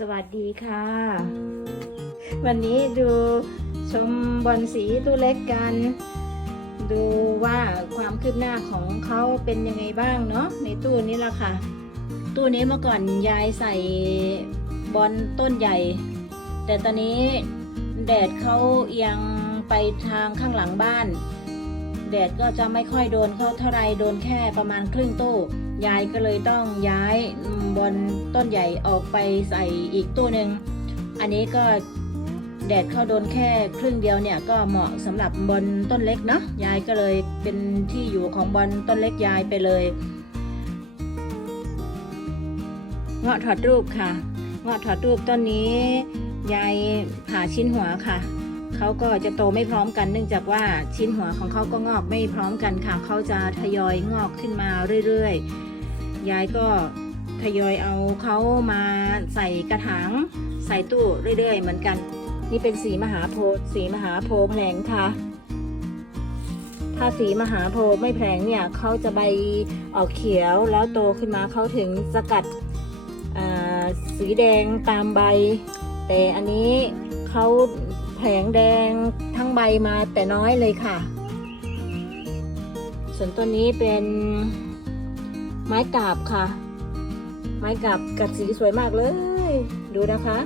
สวัสดีค่ะ วันนี้ดูชมบอลสีตู้เล็กกัน ดูว่าความคืบหน้าของเขาเป็นยังไงบ้างเนาะในตู้นี้ละค่ะ ตู้นี้เมื่อก่อนยายใส่บอลต้นใหญ่ แต่ตอนนี้แดดเขาเอียงไปทางข้างหลังบ้าน แดดก็จะไม่ค่อยโดนเขาเท่าไรโดนแค่ประมาณครึ่งตู้ ยายก็เลยต้องย้ายบอลต้นใหญ่ออกไปใส่อีกตู้หนึ่งอันนี้ก็แดดเข้าโดนแค่ครึ่งเดียวเนี่ยก็เหมาะสำหรับบอลต้นเล็กเนาะยายก็เลยเป็นที่อยู่ของบอลต้นเล็กยายไปเลยเงาะถอดรูปค่ะเงาะถอดรูปต้นนี้ ยายผ่าชิ้นหัวค่ะเขาก็จะโตไม่พร้อมกัน เนื่องจากว่าชิ้นหัวของเขาก็งอกไม่พร้อมกันค่ะเขาจะทยอยงอกขึ้นมาเรื่อยๆ ยายก็ทยอยเอาเขามาใส่กระถางใส่ตู้เรื่อย ๆ เหมือนกัน นี่เป็นสีมหาโพธิ์สีมหาโพธิ์แผลงค่ะ ถ้าสีมหาโพธิ์ไม่แผลงเนี่ยเขาจะใบออกเขียวแล้วโตขึ้นมาเขาถึงสกัดสีแดงตามใบ แต่อันนี้เขาแผลงแดงทั้งใบมาแต่น้อยเลยค่ะ ส่วนตัวนี้เป็น ไม้กาบค่ะ ไม้กาบกัดสีสวยมากเลย ดูนะคะ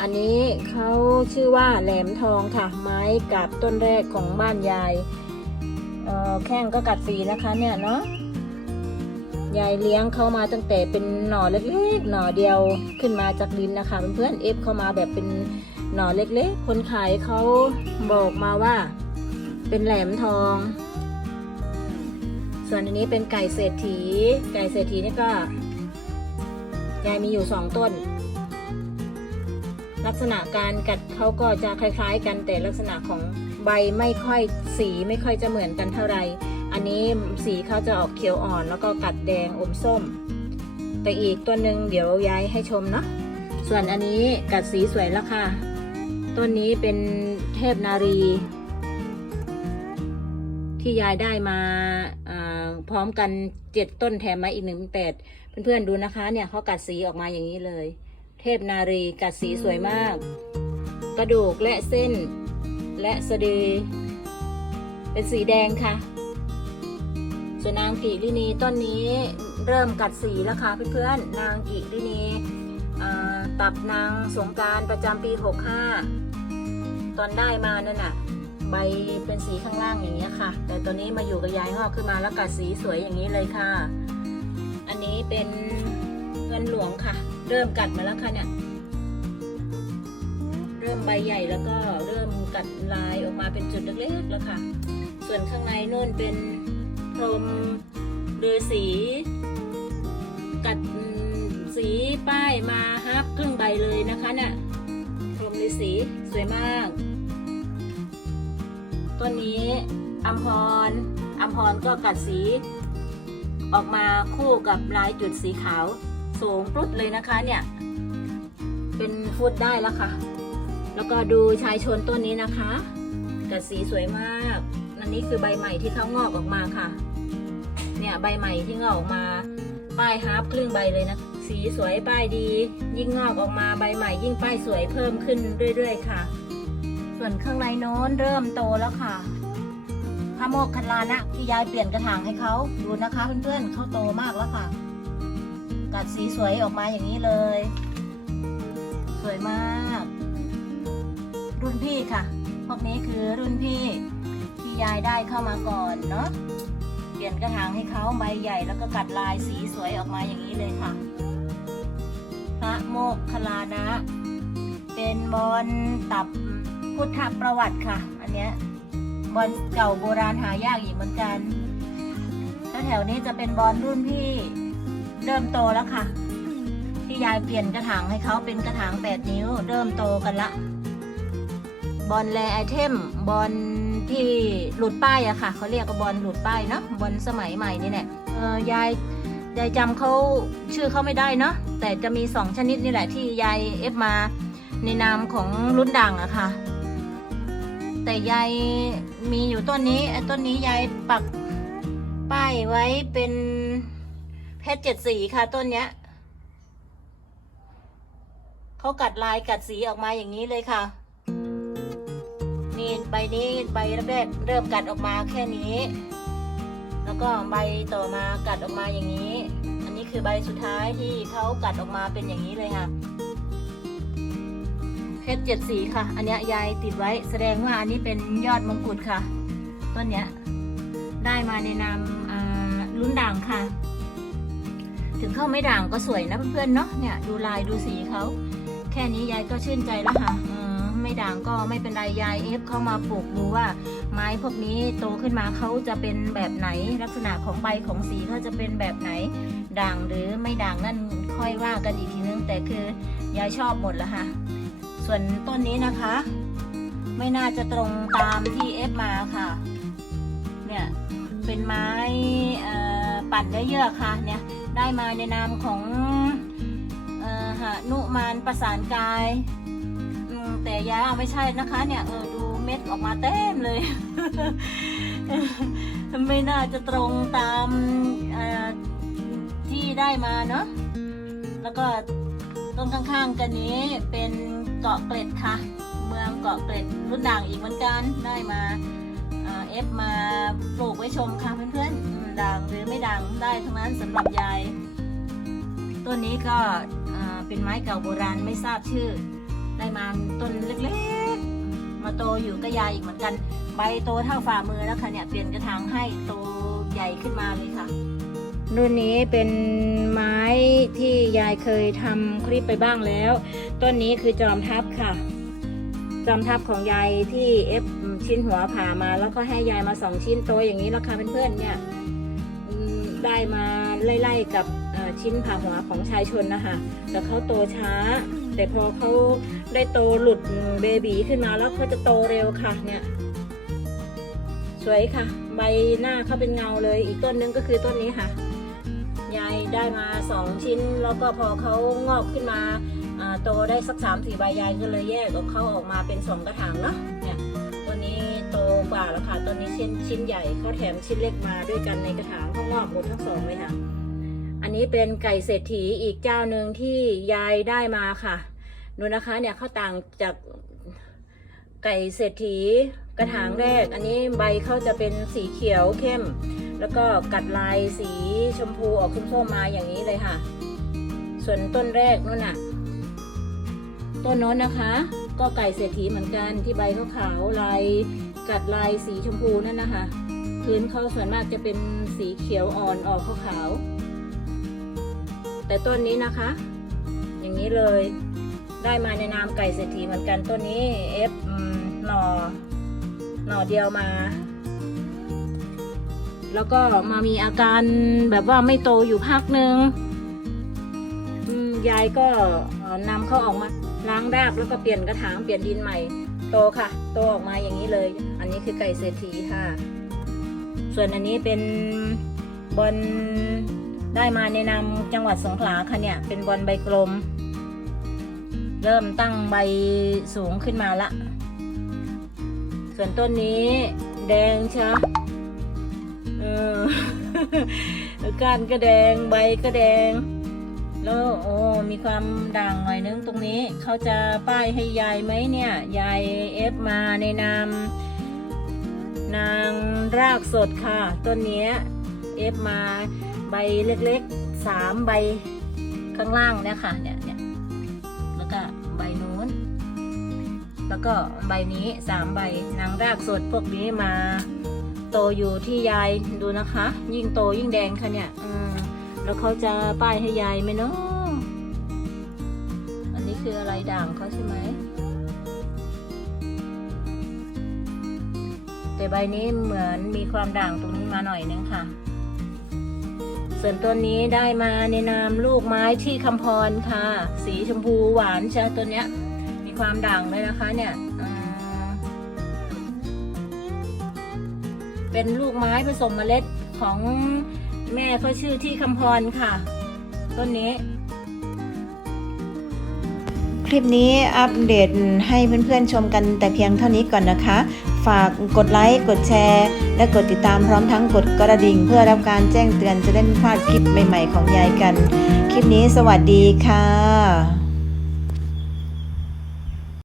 อันนี้เขาชื่อว่าแหลมทองค่ะ ไม้กาบต้นแรกของบ้านยายเออแข้งก็กัดสีนะคะเนี่ยเนาะยายเลี้ยงเขามาตั้งแต่เป็นหน่อเล็กๆ หน่อเดียวขึ้นมาจากดินนะคะเพื่อนๆเอฟเข้ามาแบบเป็นหน่อเล็กๆ คนขายเขาบอกมาว่า เป็นแหลมทอง ส่วนอันนี้เป็นไก่เศรษฐี ไก่เศรษฐีนี่ก็ยายมีอยู่สองต้น ลักษณะการกัดเขาก็จะคล้ายๆ กันแต่ลักษณะของใบไม่ค่อยสีไม่ค่อยจะเหมือนกันเท่าไหร่อันนี้สีเขาจะออกเขียวอ่อน แล้วก็กัดแดงอมส้ม แต่อีกตัวหนึ่งเดี๋ยวย้ายให้ชมเนาะส่วนอันนี้กัดสีสวยแล้วค่ะ ต้นนี้เป็นเทพนารี ที่ยายได้มาอ่า พร้อมกันเจ็ดต้นแถมมาอีกหนึ่งแปดเพื่อนๆดูนะคะ เนี่ยเขากัดสีออกมาอย่างนี้เลย เทพนารีกัดสีสวยมาก กระดูกและเส้น และสะดือ เป็นสีแดงค่ะส่วนนางกิรินีต้นนี้เริ่มกัดสีแล้วค่ะเพื่อนๆนางกิรินีตับนางสงการประจำปี 65 ตอนได้มานั่นน่ะ ใบเป็นสีข้างล่างอย่างเงี้ยค่ะ แต่ตัวนี้มาอยู่กับยายงอกขึ้นมาแล้วกัดสีสวยอย่างนี้เลยค่ะ อันนี้เป็นเงินหลวงค่ะ เริ่มกัดมาแล้วค่ะเนี่ยเริ่มใบใหญ่แล้วก็เริ่มกัดลายออกมาเป็นจุดเล็กๆแล้วค่ะ ส่วนข้างในนู่นเป็นพรมเรือสี กัดสีป้ายมาฮับครึ่งใบเลยนะคะเนี่ยพรมเรือสีสวยมาก ต้นนี้อัมพรอัมพรก็กัดสี ออกมาคู่กับลายจุดสีขาวสูงปรุดเลยนะคะเนี่ย เป็นฟุตได้แล้วค่ะ แล้วก็ดูชายชนต้นนี้นะคะ กัดสีสวยมากอันนี้คือใบใหม่ที่เขางอกออกมาค่ะ เนี่ยใบใหม่ที่งอกออกมา ป้ายฮาร์ปครึ่งใบเลยนะสีสวยป้ายดี ยิ่งงอกออกมาใบใหม่ ยิ่งป้ายสวยเพิ่มขึ้นเรื่อย ๆ ค่ะ ส่วนข้างในโน้นเริ่มโตแล้วค่ะพระโมกคันลานะที่ยายเปลี่ยนกระถางให้เขาดูนะคะ เพื่อนๆเขาโตมากแล้วค่ะ กัดสีสวยออกมาอย่างนี้เลย สวยมาก รุ่นพี่ค่ะ พวกนี้คือรุ่นพี่ที่ยายได้เข้ามาก่อนเนาะเปลี่ยนกระถางให้เขาใบใหญ่แล้วก็กัดลายสีสวยออกมาอย่างนี้เลยค่ะ พระโมกคลานะ เป็นบอลตับ พุทธประวัติค่ะ อันเนี้ยบอลเก่าโบราณหายากอีกเหมือนกันแล้วแถวนี้จะเป็นบอลรุ่นพี่เริ่มโตแล้วค่ะ ที่ยายเปลี่ยนกระถางให้เขาเป็นกระถาง 8 นิ้ว เริ่มโตกันละ บอลแลไอเทม บอลที่หลุดป้ายอะค่ะ เขาเรียกว่าบอลหลุดป้ายเนาะบอลสมัยใหม่นี่แหละเออยายยายจำเขาชื่อเขาไม่ได้เนาะแต่จะมีสองชนิดนี่แหละที่ยายเอฟมาในนามของรุ่นดังอะค่ะ แต่ยายมีอยู่ต้นนี้ไอ้ต้นนี้ยายปักป้ายไว้เป็นเพชรเจ็ดสีค่ะต้นเนี้ยเขากัดลายกัดสีออกมาอย่างนี้เลยค่ะ นี่ใบนี้ใบแรกเริ่มกัดออกมาแค่นี้ แล้วก็ใบต่อมากัดออกมาอย่างนี้ อันนี้คือใบสุดท้ายที่เขากัดออกมาเป็นอย่างนี้เลยค่ะ เพชรเจ็ดสีค่ะ อันนี้ยายติดไว้แสดงว่าอันนี้เป็นยอดมงกุฎค่ะ ต้นเนี้ยได้มาในนามลุ้นด่างค่ะ ถึงเข้าไม่ด่างก็สวยนะเพื่อนๆเนาะเนี่ยดูลายดูสีเขาแค่นี้ยายก็ชื่นใจแล้วค่ะไม่ด่างก็ไม่เป็นไรยายเอฟเข้ามาปลูกดูว่า ไม้พวกนี้โตขึ้นมาเขาจะเป็นแบบไหน ลักษณะของใบของสีเขาจะเป็นแบบไหน ด่างหรือไม่ด่างนั่นค่อยว่ากันอีกทีนึงแต่คือยายชอบหมดแล้วค่ะ ส่วนต้นนี้นะคะ ไม่น่าจะตรงตามที่เอฟมาค่ะ เนี่ย เป็นไม้ปั่นเนื้เยื่อค่ะ เนี่ย ได้มาในนามของหานุมานประสานกาย แต่ยาไม่ใช่นะคะ เนี่ยเออดูเม็ดออกมาเต็มเลยไม่น่าจะตรงตามที่ได้มาเนาะแล้วก็ ต้นข้างๆกันนี้เป็นเกาะเกร็ดค่ะ เมืองเกาะเกร็ดรุ่นด่างอีกเหมือนกันได้มาเอฟมาปลูกไว้ชมค่ะเพื่อนๆด่างหรือไม่ด่างได้ทั้งนั้นสำหรับยายต้นนี้ก็เป็นไม้เก่าโบราณไม่ทราบชื่อ ได้มาต้นเล็กๆ มาโตอยู่ก็ยายอีกเหมือนกัน ใบโตเท่าฝ่ามือแล้วค่ะเนี่ยเปลี่ยนกระถางให้โตใหญ่ขึ้นมาเลยค่ะ รุ่นนี้เป็นไม้ที่ยายเคยทำคลิปไปบ้างแล้ว ต้นนี้คือจอมทัพค่ะ จอมทัพของยายที่เอฟชิ้นหัวผ่ามาแล้วก็ให้ยายมาสองชิ้นโตอย่างนี้ราคาเพื่อนๆเนี่ยได้มาไล่ๆกับชิ้นผ่าหัวของชายชนนะคะ แต่เขาโตช้า แต่พอเขาได้โตหลุดเบบีขึ้นมาแล้วเขาจะโตเร็วค่ะเนี่ย สวยค่ะ ใบหน้าเขาเป็นเงาเลย อีกต้นนึงก็คือต้นนี้ค่ะ ยายได้มาสองชิ้น แล้วก็พอเขางอกขึ้นมาโตได้สักสามสี่ใบยายก็เลยแยกออกเขาออกมาเป็นสองกระถางเนาะเนี่ยตัวนี้โตกว่าแล้วค่ะตัวนี้ชิ้นชิ้นใหญ่เขาแถมชิ้นเล็กมาด้วยกันในกระถางเขางอกหมดทั้งสองเลยค่ะ อันนี้เป็นไก่เศรษฐีอีกเจ้าหนึ่งที่ยายได้มาค่ะดูนะคะเนี่ยเขาต่างจากไก่เศรษฐีกระถางแรก อันนี้ใบเขาจะเป็นสีเขียวเข้ม แล้วก็กัดลายสีชมพูออกส้มๆมาอย่างนี้เลยค่ะ ส่วนต้นแรกนู่นน่ะ ต้นโน้นนะคะ ก็ไก่เศรษฐีเหมือนกันที่ใบขาวๆลายกัดลายสีชมพูนั่นนะคะพื้นเขาส่วนมากจะเป็นสีเขียวอ่อนออกขาวๆแต่ต้นนี้นะคะ อย่างนี้เลยได้มาในนามไก่เศรษฐีเหมือนกันต้นนี้เอฟหน่อหน่อเดียวมา แล้วก็มามีอาการแบบว่าไม่โตอยู่พักหนึ่งยายก็นำเขาออกมาล้างรากแล้วก็เปลี่ยนกระถางเปลี่ยนดินใหม่ โตค่ะ โตออกมาอย่างนี้เลย อันนี้คือไก่เศรษฐีค่ะ ส่วนอันนี้เป็นบอลได้มาในนามจังหวัดสงขลาค่ะเนี่ย เป็นบอลใบกลม เริ่มตั้งใบสูงขึ้นมาละ ส่วนต้นนี้แดงเชียว ออก้านก็แดงใบก็แดง แล้วโอ้มีความด่างหน่อยนึงตรงนี้เขาจะป้ายให้ยายไหมเนี่ยยายเอฟมาในนามนางรากสดค่ะต้นนี้เอฟมาใบเล็กๆสามใบข้างล่างเนี่ยค่ะเนี่ยเนี่ยแล้วก็ใบนู้น แล้วก็ใบนี้สามใบนางรากสดพวกนี้มา โตอยู่ที่ยายดูนะคะ ยิ่งโตยิ่งแดงค่ะเนี่ยแล้วเขาจะป้ายให้ยายไหมเนาะอันนี้คืออะไรด่างเขาใช่ไหมแต่ใบนี้เหมือนมีความด่างตรงนี้มาหน่อยนึงค่ะ ส่วนต้นนี้ได้มาในนามลูกไม้ที่คำพรค่ะ สีชมพูหวานใช่ตัวเนี้ย มีความด่างเลยนะคะเนี่ย เป็นลูกไม้ผสมเมล็ดของแม่เขาชื่อที่คำพรค่ะ ต้นนี้ คลิปนี้อัปเดตให้เพื่อนๆชมกันแต่เพียงเท่านี้ก่อนนะคะ ฝากกดไลค์ กดแชร์ และกดติดตามพร้อมทั้งกดกระดิ่ง เพื่อรับการแจ้งเตือนจะได้ไม่พลาดคลิปใหม่ๆของยายกัน คลิปนี้สวัสดีค่ะ